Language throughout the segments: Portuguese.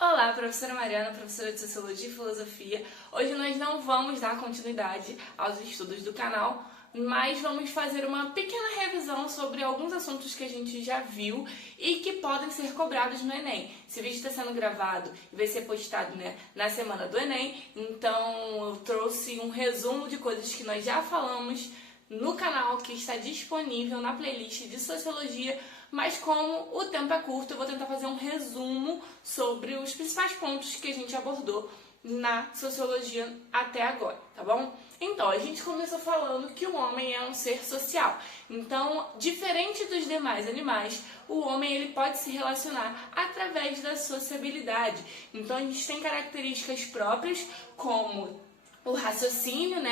Olá, professora Mariana, professora de Sociologia e Filosofia. Hoje nós não vamos dar continuidade aos estudos do canal, mas vamos fazer uma pequena revisão sobre alguns assuntos que a gente já viu e que podem ser cobrados no Enem. Esse vídeo está sendo gravado e vai ser postado, na semana do Enem, então eu trouxe um resumo de coisas que nós já falamos no canal, que está disponível na playlist de Sociologia, mas como o tempo é curto, eu vou tentar fazer um resumo sobre os principais pontos que a gente abordou na Sociologia até agora, tá bom? Então, a gente começou falando que o homem é um ser social. Então, diferente dos demais animais, o homem ele pode se relacionar através da sociabilidade. Então, a gente tem características próprias, como o raciocínio,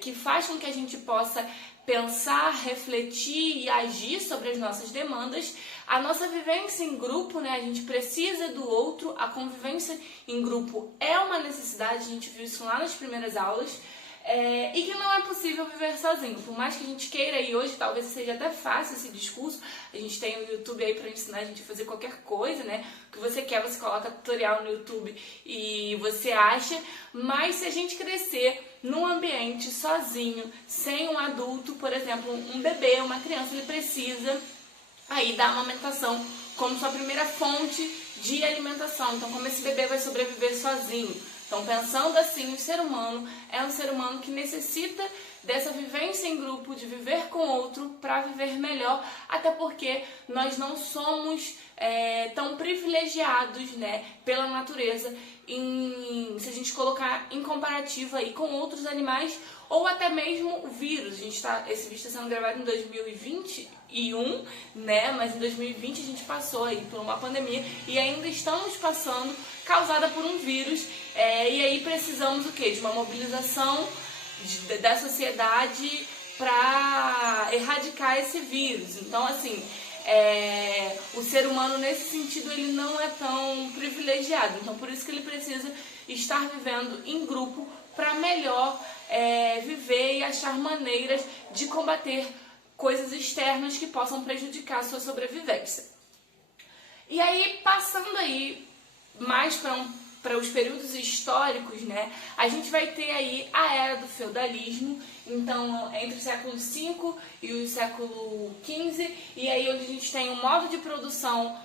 que faz com que a gente possa pensar, refletir e agir sobre as nossas demandas. A nossa vivência em grupo, a gente precisa do outro, a convivência em grupo é uma necessidade, a gente viu isso lá nas primeiras aulas, e que não é possível viver sozinho, por mais que a gente queira, e hoje talvez seja até fácil esse discurso, a gente tem o YouTube aí para ensinar a gente a fazer qualquer coisa, o que você quer, você coloca tutorial no YouTube e você acha, mas se a gente crescer num ambiente sozinho, sem um adulto, por exemplo, um bebê, uma criança, ele precisa aí da amamentação como sua primeira fonte de alimentação. Então, como esse bebê vai sobreviver sozinho? Então, pensando assim, o ser humano é um ser humano que necessita dessa vivência em grupo, de viver com outro para viver melhor, até porque nós não somos tão privilegiados, pela natureza, se a gente colocar em comparativo aí com outros animais ou até mesmo o vírus. Esse vídeo está sendo gravado em 2021, mas em 2020 a gente passou aí por uma pandemia e ainda estamos passando, causada por um vírus, e aí precisamos o quê? De uma mobilização da sociedade para erradicar esse vírus. Então, assim, o ser humano nesse sentido ele não é tão privilegiado. Então, por isso que ele precisa estar vivendo em grupo para melhor viver e achar maneiras de combater coisas externas que possam prejudicar a sua sobrevivência. E aí, passando aí mais para os períodos históricos, a gente vai ter aí a era do feudalismo, então entre o século V e o século XV, e aí onde a gente tem um modo de produção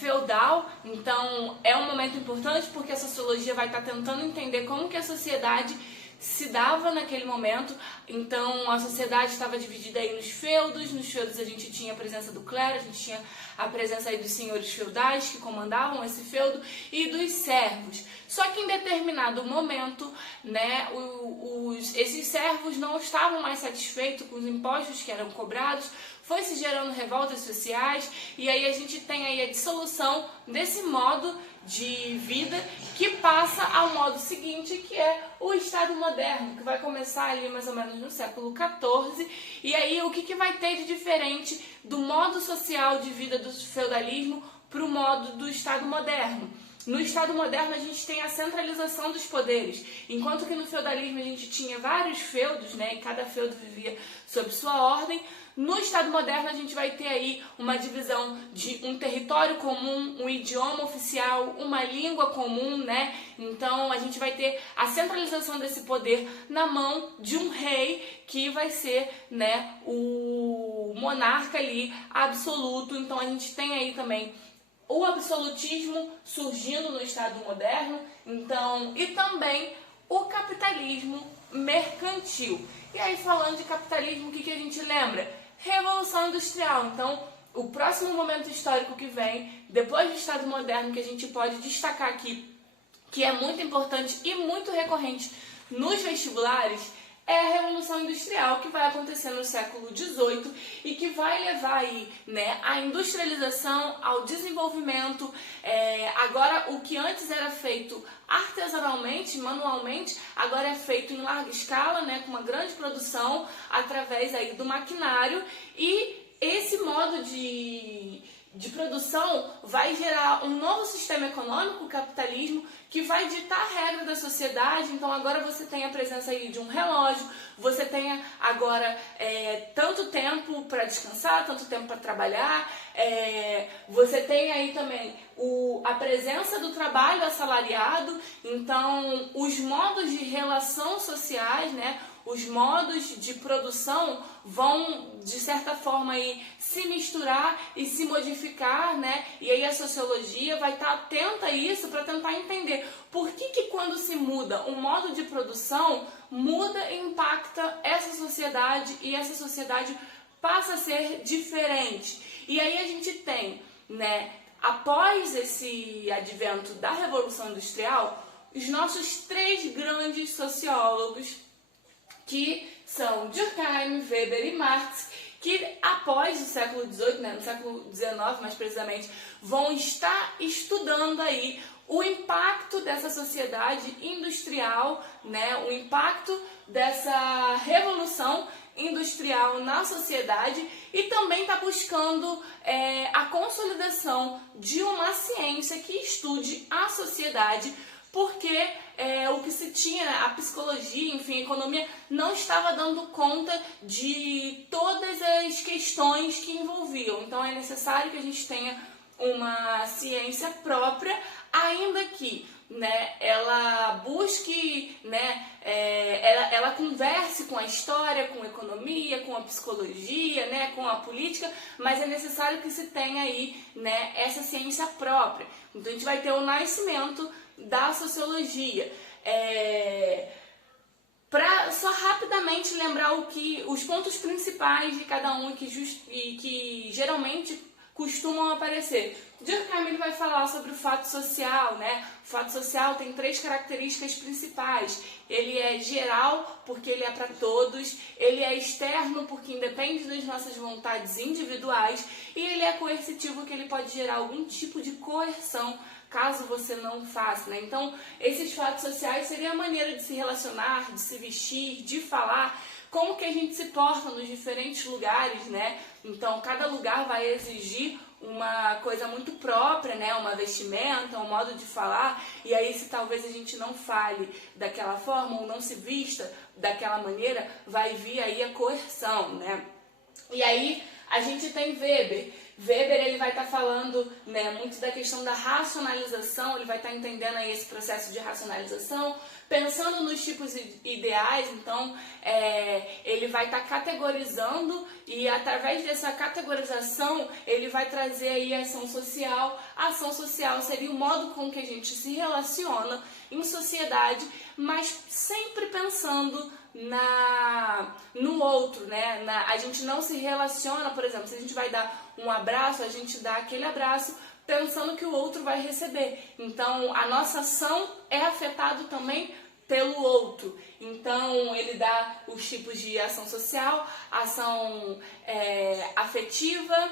feudal. Então é um momento importante porque a sociologia vai estar tentando entender como que a sociedade se dava naquele momento. Então a sociedade estava dividida aí nos feudos a gente tinha a presença do clero, a gente tinha a presença aí dos senhores feudais que comandavam esse feudo e dos servos. Só que em determinado momento, esses servos não estavam mais satisfeitos com os impostos que eram cobrados, foi se gerando revoltas sociais e aí a gente tem aí a dissolução desse modo de vida que passa ao modo seguinte, que é o Estado moderno, que vai começar ali mais ou menos no século XIV. E aí o que vai ter de diferente do modo social de vida do feudalismo para o modo do Estado moderno? No Estado moderno a gente tem a centralização dos poderes, enquanto que no feudalismo a gente tinha vários feudos, e cada feudo vivia sob sua ordem. No Estado moderno a gente vai ter aí uma divisão de um território comum, um idioma oficial, uma língua comum, Então a gente vai ter a centralização desse poder na mão de um rei que vai ser, o monarca ali absoluto. Então a gente tem aí também o absolutismo surgindo no Estado moderno, e também o capitalismo mercantil. E aí, falando de capitalismo, o que a gente lembra? Revolução Industrial. Então, o próximo momento histórico que vem, depois do Estado moderno, que a gente pode destacar aqui, que é muito importante e muito recorrente nos vestibulares, é a Revolução Industrial, que vai acontecer no século XVIII e que vai levar aí, a industrialização, ao desenvolvimento. Agora, o que antes era feito artesanalmente, manualmente, agora é feito em larga escala, com uma grande produção, através aí do maquinário, e esse modo de produção vai gerar um novo sistema econômico, o capitalismo, que vai ditar a regra da sociedade. Então agora você tem a presença aí de um relógio, você tem agora tanto tempo para descansar, tanto tempo para trabalhar, você tem aí também a presença do trabalho assalariado, então os modos de relação sociais, né, os modos de produção vão, de certa forma, aí, se misturar e se modificar, né? E aí a sociologia vai estar atenta a isso para tentar entender por que quando se muda o modo de produção, muda e impacta essa sociedade e essa sociedade passa a ser diferente. E aí a gente tem, né, após esse advento da Revolução Industrial, os nossos 3 grandes sociólogos, que são Durkheim, Weber e Marx, que após o século XVIII, né, no século XIX mais precisamente, vão estar estudando aí o impacto dessa sociedade industrial, né, o impacto dessa revolução industrial na sociedade e também está buscando a consolidação de uma ciência que estude a sociedade, porque o que se tinha, né, a psicologia, enfim, a economia, não estava dando conta de todas as questões que envolviam. Então é necessário que a gente tenha uma ciência própria, ainda que, né, ela busque, né, ela converse com a história, com a economia, com a psicologia, né, com a política, mas é necessário que se tenha aí, né, essa ciência própria. Então a gente vai ter o nascimento da sociologia. Para só rapidamente lembrar os pontos principais de cada um e que geralmente costumam aparecer. Durkheim ele vai falar sobre o fato social, né? O fato social tem 3 características principais. Ele é geral, porque ele é para todos. Ele é externo, porque independe das nossas vontades individuais. E ele é coercitivo, que ele pode gerar algum tipo de coerção caso você não faça, né? Então, esses fatos sociais seriam a maneira de se relacionar, de se vestir, de falar, como que a gente se porta nos diferentes lugares, né? Então, cada lugar vai exigir uma coisa muito própria, né? Uma vestimenta, um modo de falar, e aí se talvez a gente não fale daquela forma ou não se vista daquela maneira, vai vir aí a coerção, né? E aí a gente tem Weber. Weber ele vai estar falando, né, muito da questão da racionalização, ele vai estar entendendo aí esse processo de racionalização, pensando nos tipos ideais, então ele vai estar categorizando e através dessa categorização ele vai trazer aí a ação social. A ação social seria o modo com que a gente se relaciona em sociedade, mas sempre pensando no outro, né? A gente não se relaciona, por exemplo, se a gente vai dar um abraço, a gente dá aquele abraço pensando que o outro vai receber. Então, a nossa ação é afetada também pelo outro. Então, ele dá os tipos de ação social, ação afetiva,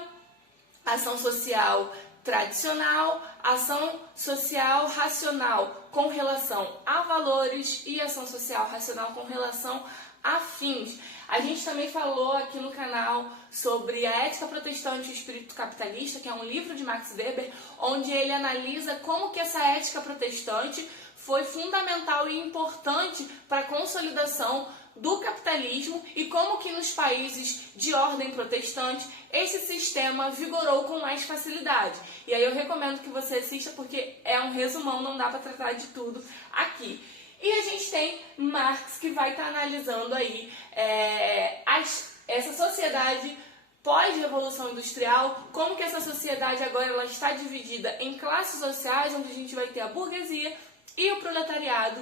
ação social tradicional, ação social racional com relação a valores e ação social racional com relação a fins. A gente também falou aqui no canal sobre a Ética Protestante e o Espírito Capitalista, que é um livro de Max Weber, onde ele analisa como que essa ética protestante foi fundamental e importante para a consolidação do capitalismo e como que nos países de ordem protestante esse sistema vigorou com mais facilidade. E aí eu recomendo que você assista porque é um resumão, não dá para tratar de tudo aqui. E a gente tem Marx que vai estar analisando aí essa sociedade pós-revolução industrial, como que essa sociedade agora ela está dividida em classes sociais, onde a gente vai ter a burguesia e o proletariado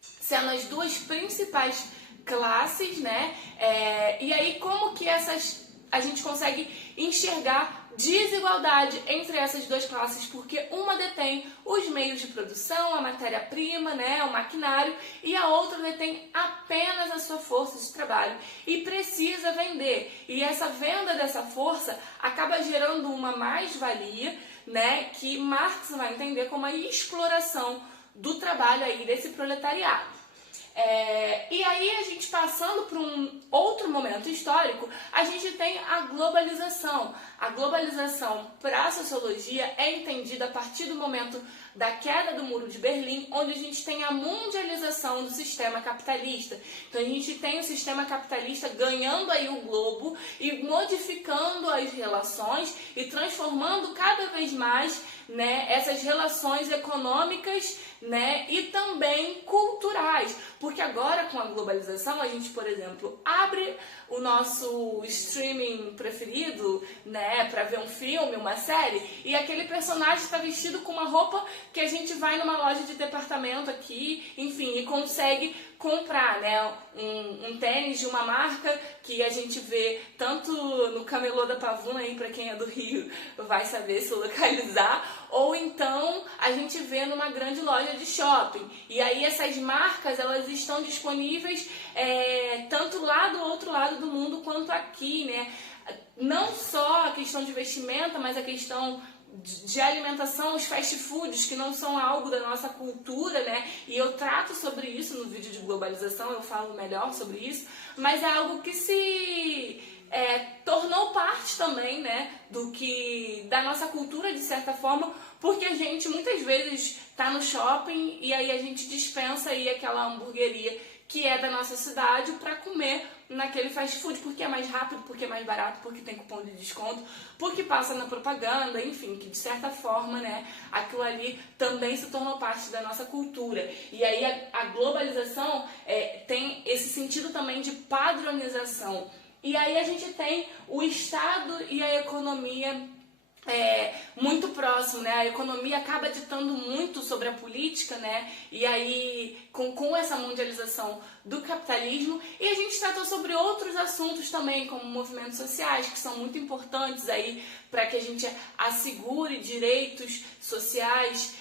sendo as 2 principais classes, né? E aí como que a gente consegue enxergar desigualdade entre essas 2 classes, porque uma detém os meios de produção, a matéria-prima, né, o maquinário, e a outra detém apenas a sua força de trabalho e precisa vender. E essa venda dessa força acaba gerando uma mais-valia, né, que Marx vai entender como a exploração do trabalho aí desse proletariado. E aí a gente passando para um outro momento histórico, a gente tem a globalização. A globalização para a sociologia é entendida a partir do momento da queda do Muro de Berlim, onde a gente tem a mundialização do sistema capitalista. Então a gente tem o sistema capitalista ganhando aí o globo e modificando as relações e transformando cada vez mais, né, essas relações econômicas, né, e também culturais. Porque agora com a globalização a gente, por exemplo, abre o nosso streaming preferido, né, para ver um filme, uma série, e aquele personagem está vestido com uma roupa que a gente vai numa loja de departamento aqui, enfim, e consegue comprar, né, um tênis de uma marca que a gente vê tanto no camelô da Pavuna, aí para quem é do Rio vai saber se localizar, ou então a gente vê numa grande loja de shopping. E aí essas marcas, elas estão disponíveis tanto lá do outro lado do mundo quanto aqui, né? Não só a questão de vestimenta, mas a questão de alimentação, os fast foods, que não são algo da nossa cultura, né? E eu trato sobre isso no vídeo de globalização, eu falo melhor sobre isso, mas é algo que se tornou parte também, né, da nossa cultura, de certa forma, porque a gente muitas vezes tá no shopping e aí a gente dispensa aí aquela hamburgueria que é da nossa cidade para comer naquele fast food, porque é mais rápido, porque é mais barato, porque tem cupom de desconto, porque passa na propaganda, enfim, que de certa forma, né, aquilo ali também se tornou parte da nossa cultura. E aí a globalização tem esse sentido também de padronização. E aí a gente tem o Estado e a economia muito próximo, né? A economia acaba ditando muito sobre a política, né? E aí, com essa mundialização do capitalismo, e a gente tratou sobre outros assuntos também, como movimentos sociais, que são muito importantes aí para que a gente assegure direitos sociais.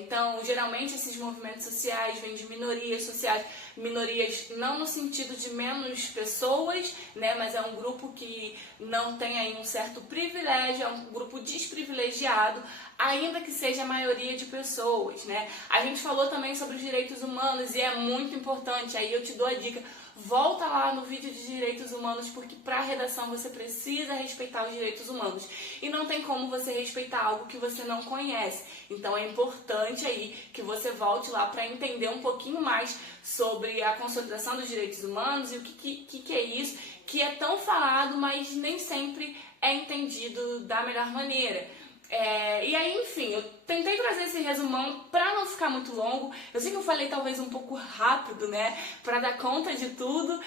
Então, geralmente esses movimentos sociais vêm de minorias sociais, minorias não no sentido de menos pessoas, né? Mas é um grupo que não tem aí um certo privilégio, é um grupo desprivilegiado, ainda que seja a maioria de pessoas, né? A gente falou também sobre os direitos humanos e é muito importante, aí eu te dou a dica, volta lá no vídeo de direitos humanos, porque para a redação você precisa respeitar os direitos humanos. E não tem como você respeitar algo que você não conhece. Então é importante aí que você volte lá para entender um pouquinho mais sobre a consolidação dos direitos humanos e o que é isso, que é tão falado, mas nem sempre é entendido da melhor maneira. E aí, enfim, eu tentei trazer esse resumão para não ficar muito longo. Eu sei que eu falei talvez um pouco rápido, né, para dar conta de tudo,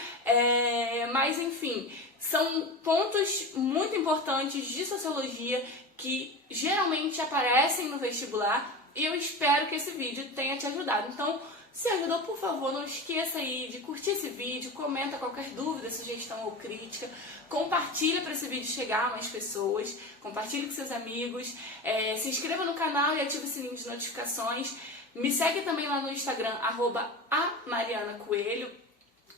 mas enfim, são pontos muito importantes de sociologia que geralmente aparecem no vestibular e eu espero que esse vídeo tenha te ajudado. Então, se ajudou, por favor, não esqueça aí de curtir esse vídeo, comenta qualquer dúvida, sugestão ou crítica, compartilha para esse vídeo chegar a mais pessoas, compartilhe com seus amigos, se inscreva no canal e ative o sininho de notificações, me segue também lá no Instagram, @amarianacoelho,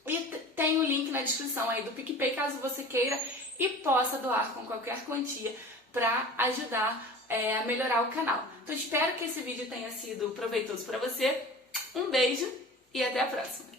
e tem o link na descrição aí do PicPay, caso você queira e possa doar com qualquer quantia para ajudar a melhorar o canal. Então espero que esse vídeo tenha sido proveitoso para você. Um beijo e até a próxima!